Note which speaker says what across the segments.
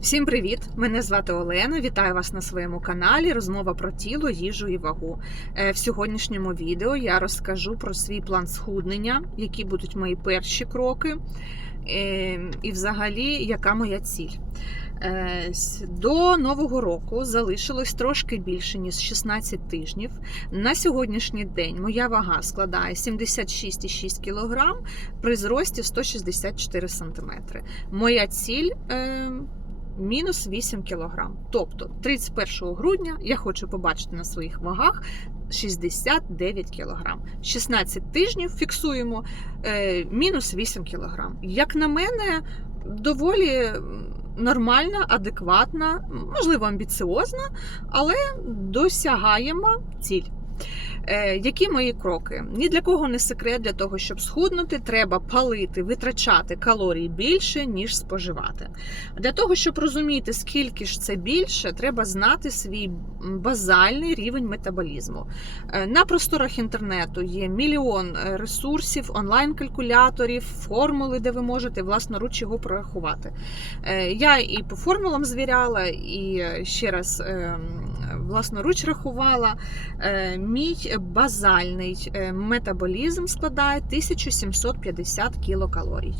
Speaker 1: Всім привіт! Мене звати Олена. Вітаю вас на своєму каналі. Розмова про тіло, їжу і вагу. Е, В сьогоднішньому відео я розкажу про свій план схуднення, які будуть мої перші кроки, е, і взагалі, яка моя ціль. Е, До нового року залишилось трошки більше ніж 16 тижнів. На сьогоднішній день моя вага складає 76,6 кг при зрості 164 см. Моя ціль. Мінус 8 кг. Тобто 31 грудня я хочу побачити на своїх вагах 69 кг. 16 тижнів фіксуємо е, мінус 8 кг. Як на мене, доволі нормальна, адекватна, можливо, амбіціозна, але досягаємо ціль. Е, які мої кроки? Ні для кого не секрет для того, щоб схуднути, треба палити, витрачати калорій більше, ніж споживати. Для того, щоб розуміти, скільки ж це більше, треба знати свій базальний рівень метаболізму. Е, На просторах інтернету є мільйон е, ресурсів, онлайн-калькуляторів, формули, де ви можете власноруч його прорахувати. Я і по формулам звіряла, і ще раз е, власноруч рахувала. Е, Мій базальний е, метаболізм складає 1750 кілокалорій.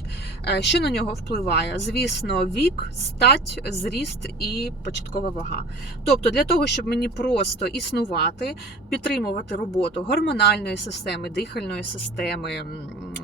Speaker 1: Е, Що на нього впливає? Звісно, вік, стать, зріст і початкова вага. Тобто, для того, щоб мені просто існувати, підтримувати роботу гормональної системи, дихальної системи,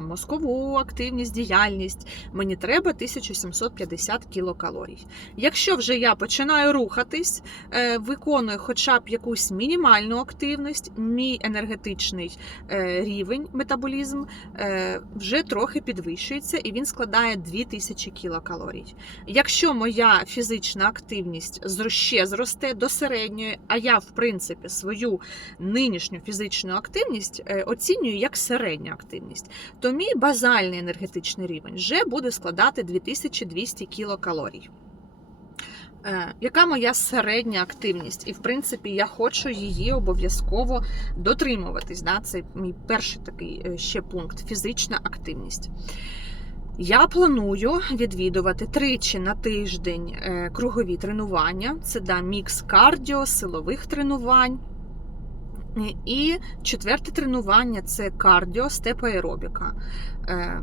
Speaker 1: мозкову активність, діяльність, мені треба 1750 кілокалорій. Якщо вже я починаю рухатись, е, виконую хоча б якусь мінімальну активність, мій енергетичний е, рівень метаболізм е, вже трохи підвищується і він складає 2000 кілокалорій. Якщо моя фізична активність ще зросте до середньої, а я, в принципі, свою нинішню фізичну активність оцінюю як середню активність, то мій базальний енергетичний рівень вже буде складати 2200 кілокалорій. Е, Яка моя середня активність? І, в принципі, я хочу її обов'язково дотримуватись. Да? Це мій перший такий е, ще пункт фізична активність. Я планую відвідувати тричі на тиждень е, кругові тренування. Це да, мікс кардіо, силових тренувань. І четверте тренування це кардіо, степоаеробіка. Е,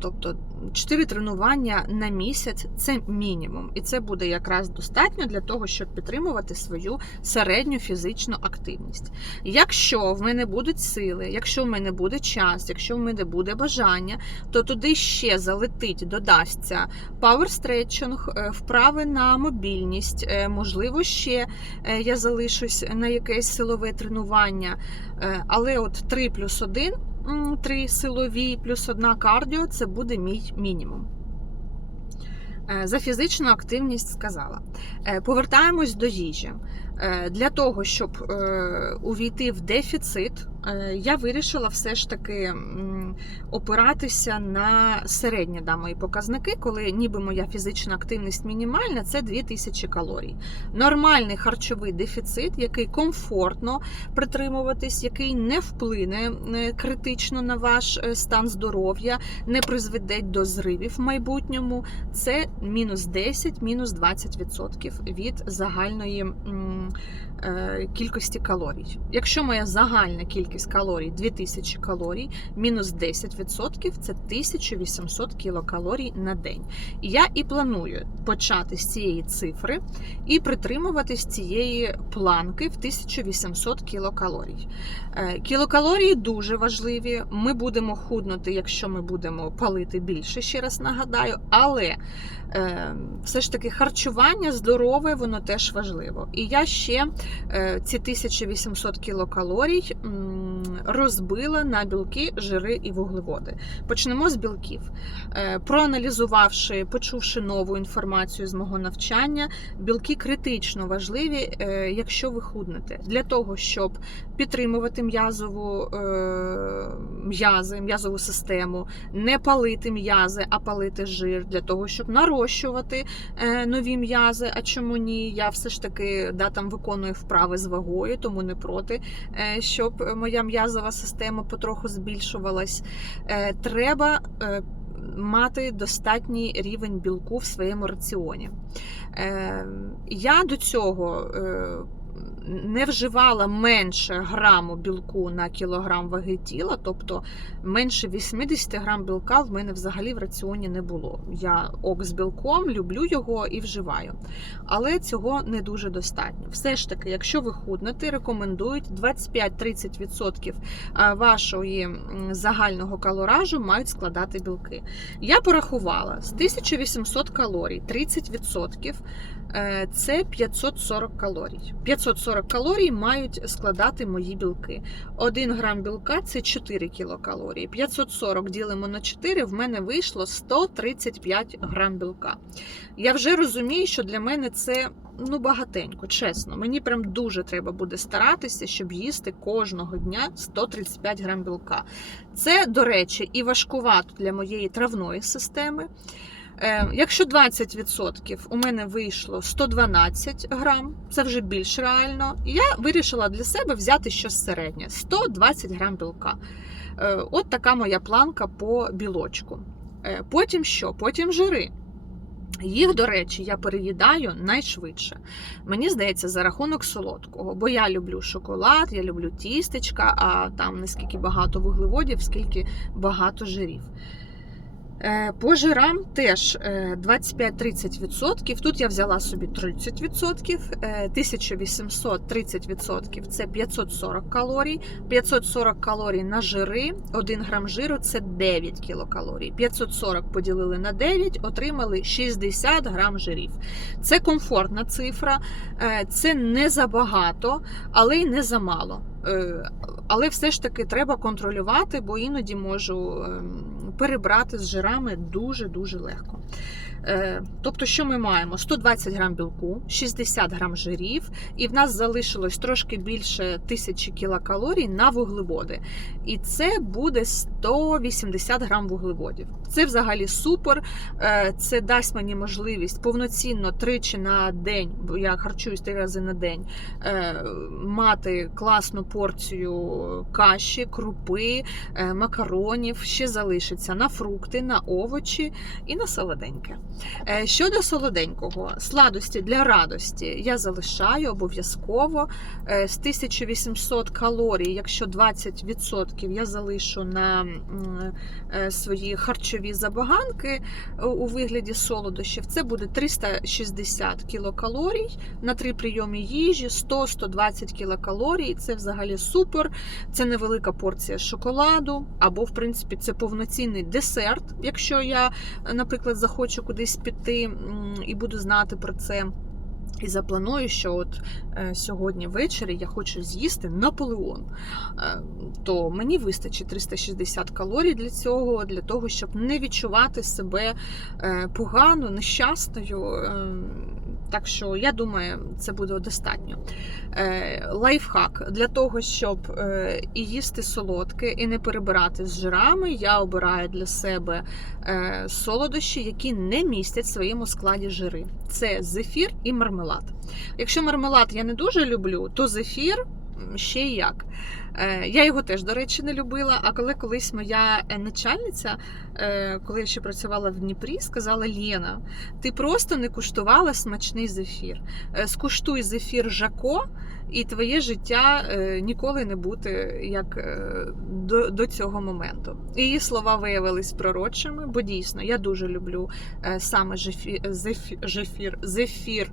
Speaker 1: Тобто 4 тренування на місяць це мінімум, і це буде якраз достатньо для того, щоб підтримувати свою середню фізичну активність. Якщо в мене будуть сили, якщо в мене буде час, якщо в мене буде бажання, то туди ще залетить, додасться пауерстретчинг, вправи на мобільність, е, можливо, ще е, я залишусь на якесь силове тренування. Е, Але от 3 плюс 1 м, три силові плюс одна кардіо це буде мій мінімум. Е, За фізичну активність сказала. Е, Повертаємось до їжі. Е, Для того, щоб увійти в дефіцит, я вирішила все ж таки опиратися на середні да, мої показники, коли ніби моя фізична активність мінімальна, це 2000 калорій. Нормальний харчовий дефіцит, який комфортно притримуватись, який не вплине е, критично на ваш е, стан здоров'я, не призведе до зривів в майбутньому. Це мінус 10, мінус 20% від загальної е, кількості калорій. Якщо моя загальна кількість калорій 2000 калорій, мінус 10% це 1800 кілокалорій на день. Я і планую почати з цієї цифри і притримуватись цієї планки в 1800 кілокалорій. Е, Кілокалорії дуже важливі. Ми будемо худнути, якщо ми будемо палити більше, ще раз нагадаю, але е, все ж таки харчування здорове, воно теж важливо. І я ще е, ці 1800 кілокалорій Mm. Розбила на білки, жири і вуглеводи. Почнемо з білків. Е, Проаналізувавши, почувши нову інформацію з мого навчання, білки критично важливі, е, якщо ви худнете, для того, щоб підтримувати м'язову е, м'язи, м'язову систему, не палити м'язи, а палити жир, для того, щоб нарощувати нові м'язи. А чому ні? Я все ж таки да, там виконую вправи з вагою, тому не проти, щоб моя м'язова система потроху збільшувалась. Е, Треба. е, мати достатній рівень білку в своєму раціоні. Е, Я до цього не вживала менше граму білку на кілограм ваги тіла, тобто менше 80 грам білка в мене взагалі в раціоні не було. Я ок з білком, люблю його і вживаю. Але цього не дуже достатньо. Все ж таки, якщо ви худнете, рекомендують 25-30% вашої загального калоражу мають складати білки. Я порахувала з 1800 калорій 30% е, це 540 калорій. 540 калорій мають складати мої білки. 1 грам білка це 4 кілокалорії. 540 ділимо на 4, в мене вийшло 135 грам білка. Я вже розумію, що для мене це ну багатенько, чесно. Мені прям дуже треба буде старатися, щоб їсти кожного дня 135 грам білка. Це, до речі, і важкувато для моєї травної системи. Е, Якщо 20% у мене вийшло 112 грам, це вже більш реально. Я вирішила для себе взяти щось середнє 120 грам білка. Е, От така моя планка по білочку. Е, Потім що? Потім жири. Їх, до речі, я переїдаю найшвидше. Мені здається, за рахунок солодкого, бо я люблю шоколад, я люблю тістечка, а там не скільки багато вуглеводів, скільки багато жирів. Е, По жирам теж е, 25-30%. Тут я взяла собі 30%, е, 1830% це 540 калорій. 540 калорій на жири, 1 грам жиру це 9 кілокалорій. 540 поділили на 9, отримали 60 грам жирів. Це комфортна цифра, е, це не забагато, але й не замало. Е, Але все ж таки треба контролювати, бо іноді можу ем, перебрати з жирами дуже-дуже легко. Е, Тобто, що ми маємо? 120 грам білку, 60 грам жирів, і в нас залишилось трошки більше тисячі кілокалорій на вуглеводи. І це буде 180 грам вуглеводів. Це взагалі супер. Е, Це дасть мені можливість повноцінно тричі на день, бо я харчуюсь три рази на день, е, мати класну порцію каші, крупи, макаронів. Ще залишиться на фрукти, на овочі і на солоденьке. Е, Щодо солоденького, сладості для радості я залишаю обов'язково Е, з 1800 калорій, якщо 20% я залишу на е, свої харчові забаганки у вигляді солодощів, це буде 360 кілокалорій на три прийоми їжі, 100-120 кілокалорій. Це взагалі супер. Це невелика порція шоколаду, або, в принципі, це повноцінний десерт, якщо я, наприклад, захочу кудись піти і буду знати про це. І запланую, що от е, сьогодні ввечері я хочу з'їсти Наполеон. Е, то мені вистачить 360 калорій для цього, для того, щоб не відчувати себе е, погано, нещасною. Е, так що я думаю, це буде достатньо. Е, лайфхак для того, щоб е, і їсти солодке, і не перебирати з жирами, я обираю для себе е, солодощі, які не містять в своєму складі жири. Це зефір і мармелад. Якщо мармелад я не дуже люблю, то зефір ще як. Е, Я його теж, до речі, не любила. А коли колись моя е, начальниця, е, коли я ще працювала в Дніпрі, сказала: Лєна, ти просто не куштувала смачний зефір. Скуштуй зефір Жако, і твоє життя е, ніколи не буде як е, до, до цього моменту. Її слова виявились пророчими, бо дійсно я дуже люблю е, саме жефі- жефір, зефір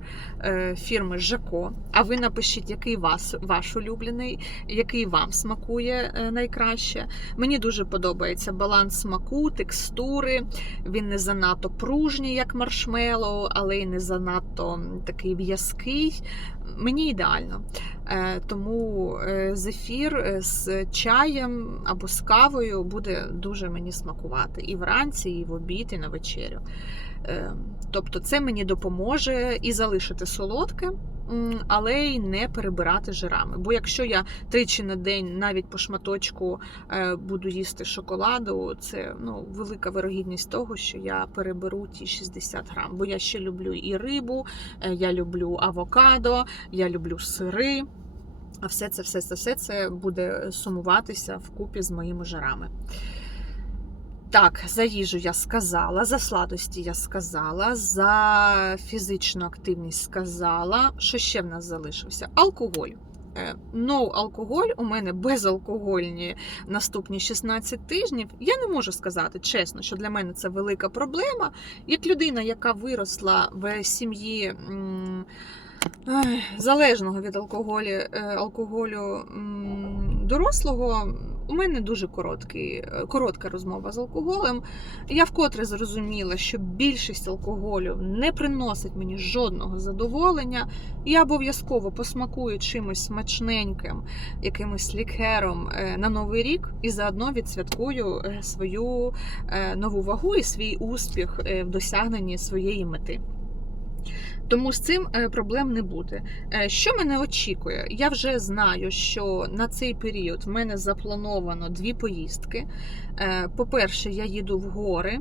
Speaker 1: фірми Жако. А ви напишіть, який вас ваш улюблений, який вам смакує найкраще. Мені дуже подобається баланс смаку, текстури. Він не занадто пружній, як маршмеллоу, але й не занадто такий в'язкий. Мені ідеально. Е, Тому е, зефір е, з чаєм або з кавою буде дуже мені смакувати і вранці, і в обід, і на вечерю. Тобто, це мені допоможе і залишити солодке, але й не перебирати жирами. Бо якщо я тричі на день навіть по шматочку е, буду їсти шоколаду, це ну, велика вирогідність того, що я переберу ті 60 грам. Бо я ще люблю і рибу, е, я люблю авокадо, я люблю сири. А все це, все це, все це буде сумуватися вкупі з моїми жирами. Так, за їжу я сказала, за сладості я сказала, за фізичну активність сказала. Що ще в нас залишився? Алкоголь. Е, No алкоголь у мене безалкогольні наступні 16 тижнів. Я не можу сказати чесно, що для мене це велика проблема. Як людина, яка виросла в сім'ї залежного від алкоголю, е, алкоголю дорослого, у мене дуже короткий, е, коротка розмова з алкоголем. Я вкотре зрозуміла, що більшість алкоголю не приносить мені жодного задоволення. Я обов'язково посмакую чимось смачненьким, якимось лікером е, на новий рік і заодно відсвяткую е, свою нову вагу і свій успіх в досягненні своєї мети. Тому з цим е, проблем не буде. Е, Що мене очікує? Я вже знаю, що на цей період в мене заплановано дві поїздки. Е, По-перше, я їду в гори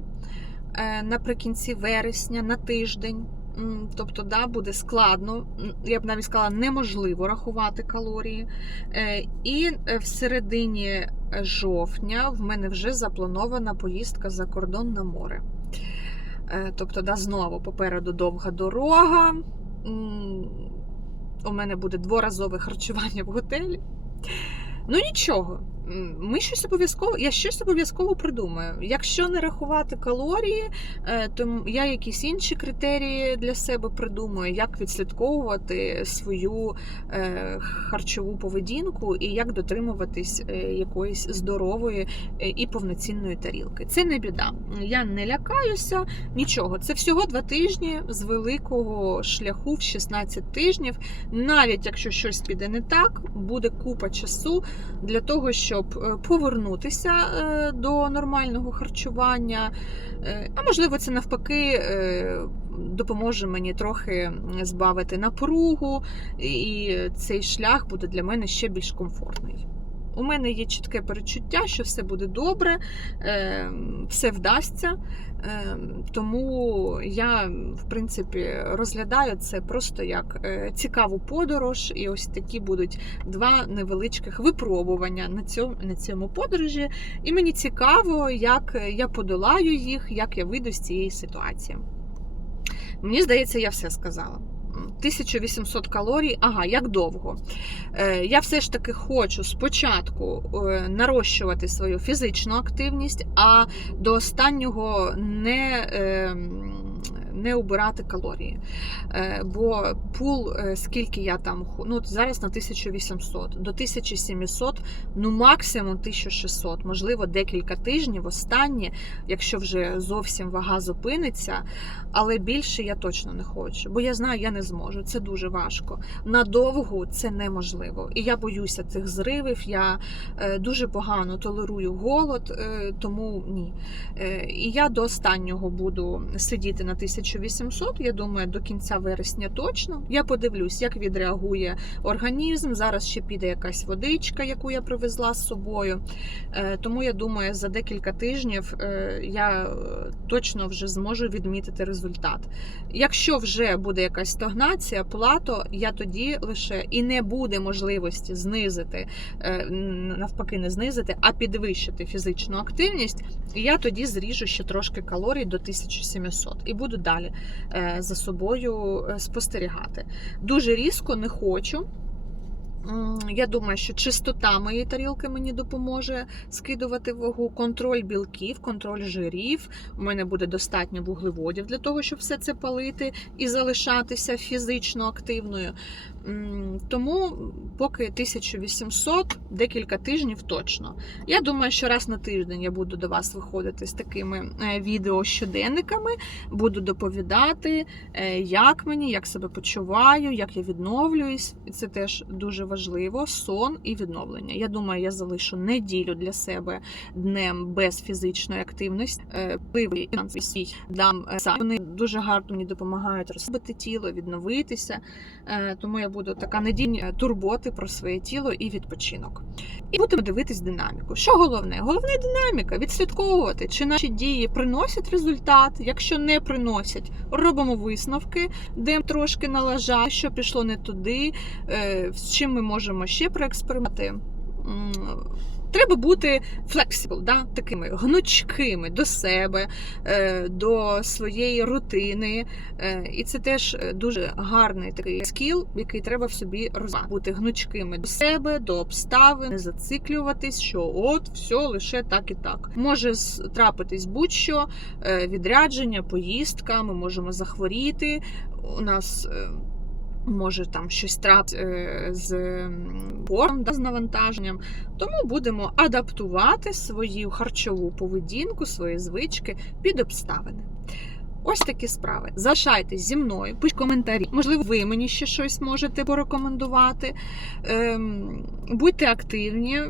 Speaker 1: наприкінці вересня на тиждень. Тобто, да, буде складно, я б навіть сказала, неможливо рахувати калорії. І в середині жовтня в мене вже запланована поїздка за кордон на море. Е, Тобто, да, знову попереду довга дорога. У мене буде дворазове харчування в готелі. Ну нічого, ми щось обов'язково, я щось обов'язково придумаю. Якщо не рахувати калорії, е, то я якісь інші критерії для себе придумаю, як відслідковувати свою е, харчову поведінку і як дотримуватись е, якоїсь здорової і повноцінної тарілки. Це не біда. Я не лякаюся, нічого. Це всього два тижні з великого шляху в 16 тижнів. Навіть якщо щось піде не так, буде купа часу для того, щоб е, повернутися е, до нормального харчування. Е, А можливо, це навпаки допоможе мені трохи збавити напругу, і цей шлях буде для мене ще більш комфортний. У мене є чітке перечуття, що все буде добре, е, все вдасться. Е, Тому я, в принципі, розглядаю це просто як е, цікаву подорож, і ось такі будуть два невеличких випробування на цьому, на цьому подорожі. І мені цікаво, як я подолаю їх, як я вийду з цієї ситуації. Мені здається, я все сказала. М, 1800 калорій. Ага, як довго? Е, Я все ж таки хочу спочатку е, нарощувати свою фізичну активність, а до останнього не. Не обирати калорії. Е, Бо пул, е, скільки я там ну, зараз на 1800, до 1700, ну максимум 1600, можливо, декілька тижнів останні, якщо вже зовсім вага зупиниться, але більше я точно не хочу, бо я знаю, я не зможу. Це дуже важко. Надовго це неможливо. І я боюся цих зривів. Я е, дуже погано толерую голод, тому ні. І я до останнього буду сидіти на 1800, Я думаю, до кінця вересня точно. Я подивлюсь, як відреагує організм. Зараз ще піде якась водичка, яку я привезла з собою. Е, Тому я думаю, за декілька тижнів е, я е, точно вже зможу відмітити результат. Якщо вже буде якась стагнація, плато, я тоді лише і не буде можливості знизити, навпаки, не знизити, а підвищити фізичну активність, я тоді зріжу ще трошки калорій до 1700 і буду далі е, за собою е, спостерігати. Дуже різко не хочу. Я думаю, що чистота моєї тарілки мені допоможе скидувати вагу, контроль білків, контроль жирів. У мене буде достатньо вуглеводів для того, щоб все це палити і залишатися фізично активною. Тому поки 1800, декілька тижнів точно. Я думаю, що раз на тиждень я буду до вас виходити з такими е, відео щоденниками, буду доповідати, е, як мені, як себе почуваю, як я відновлююсь. І це теж дуже важливо. Сон і відновлення. Я думаю, я залишу неділю для себе днем без фізичної активності. Е, Впливи дам сам. Вони дуже гарно мені допомагають розслабити тіло, відновитися. Тому я буду така недільня турботи про своє тіло і відпочинок. І будемо дивитись динаміку. Що головне? Головне динаміка, відслідковувати, чи наші дії приносять результат. Якщо не приносять, робимо висновки, де трошки налажа, що пішло не туди, е, з чим ми можемо ще проекспериментувати. Треба бути flexible, да? такими гнучкими до себе, е, до своєї рутини. Е, І це теж е, дуже гарний такий скіл, який треба в собі розвивати. Бути гнучкими до себе, до обставин, не зациклюватись, що от все лише так і так. Може трапитись будь-що, відрядження, поїздка, ми можемо захворіти. У нас. Може там щось трапити е, з бором, да, з навантаженням. Тому будемо адаптувати свою харчову поведінку, свої звички під обставини. Ось такі справи. Залишайтесь зі мною, пишіть коментарі. Можливо, ви мені ще щось можете порекомендувати. Ем, будьте активні.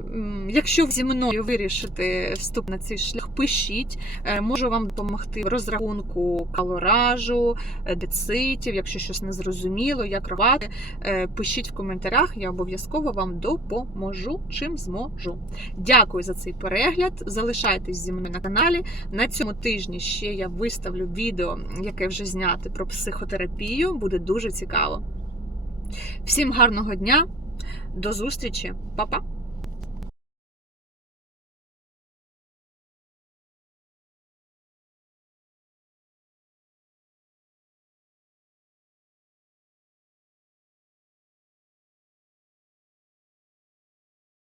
Speaker 1: Якщо зі мною вирішите вступ на цей шлях, пишіть. Е, можу вам допомогти в розрахунку калоражу, е, децитів, якщо щось не зрозуміло, як рахувати. Е, Пишіть в коментарях, я обов'язково вам допоможу, чим зможу. Дякую за цей перегляд. Залишайтесь зі мною на каналі. На цьому тижні ще я виставлю відео, яке вже зняти про психотерапію. Буде дуже цікаво. Всім гарного дня, до зустрічі, Па-па!